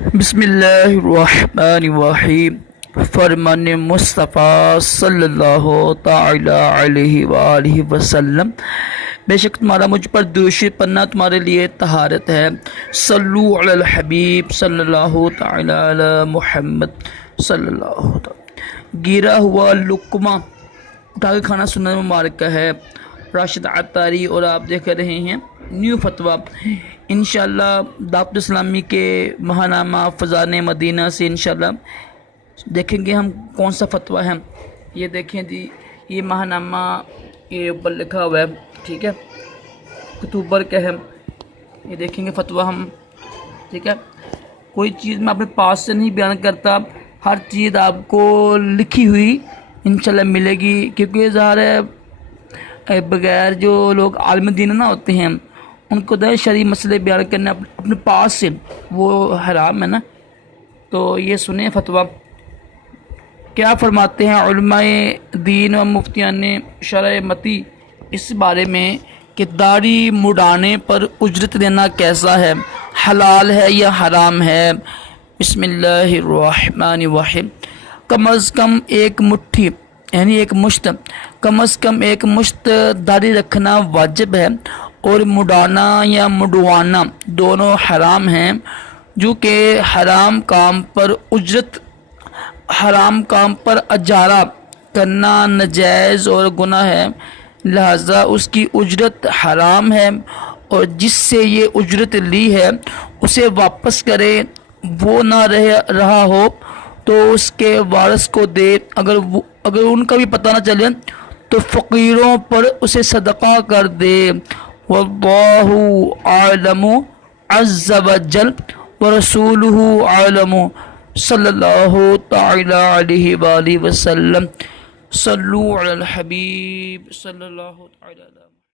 بسم اللہ الرحمن الرحیم۔ فرمان مصطفیٰ صلی اللہ تعالی علیہ وآلہ وسلم، بے شک تمہارا مجھ پر درود پڑھنا تمہارے لیے طہارت ہے۔ صلو علی الحبیب صلی اللہ تعالی علی محمد صلی اللہ تعالی۔ گرا ہوا لقمہ اٹھا کے کھانا سنت مبارک کا ہے۔ راشد عطاری اور آپ دیکھ رہے ہیں نیو فتویٰ۔ انشاءاللہ دعوت اسلامی کے ماہنامہ فضان مدینہ سے انشاءاللہ دیکھیں گے ہم کون سا فتویٰ ہے۔ یہ دیکھیں جی، یہ ماہنامہ یہ اوپر لکھا ہوا ہے، ٹھیک ہے، اکتوبر کا ہے۔ یہ دیکھیں گے فتویٰ ہم، ٹھیک ہے۔ کوئی چیز میں اپنے پاس سے نہیں بیان کرتا، ہر چیز آپ کو لکھی ہوئی انشاءاللہ ملے گی، کیونکہ ظاہر ہے بغیر جو لوگ عالم دین نہ ہوتے ہیں ان کو در شرعی مسئلے بیان کرنا اپنے پاس سے وہ حرام ہے نا۔ تو یہ سنیں فتویٰ کیا فرماتے ہیں علماء دین و مفتیان شرع متی اس بارے میں کہ داڑھی مڈانے پر اجرت لینا کیسا ہے، حلال ہے یا حرام ہے۔ بسم اللہ الرحمن الرحیم۔ کم از کم ایک مٹھی یعنی ایک مشت، کم از کم ایک مشت داڑھی رکھنا واجب ہے، اور مڈانا یا مڈوانا دونوں حرام ہیں، جو کہ حرام کام پر اجرت، حرام کام پر اجارہ کرنا ناجائز اور گناہ ہے، لہذا اس کی اجرت حرام ہے، اور جس سے یہ اجرت لی ہے اسے واپس کرے، وہ نہ رہا ہو تو اس کے وارث کو دے، اگر ان کا بھی پتہ نہ چلے تو فقیروں پر اسے صدقہ کر دے۔ واللہ اعلم عز وجل ورسولہ اعلم صلی اللہ تعالی علیہ وآلہ وسلم۔ صلو علی الحبیب صلی اللہ تعالی علیہ وسلم۔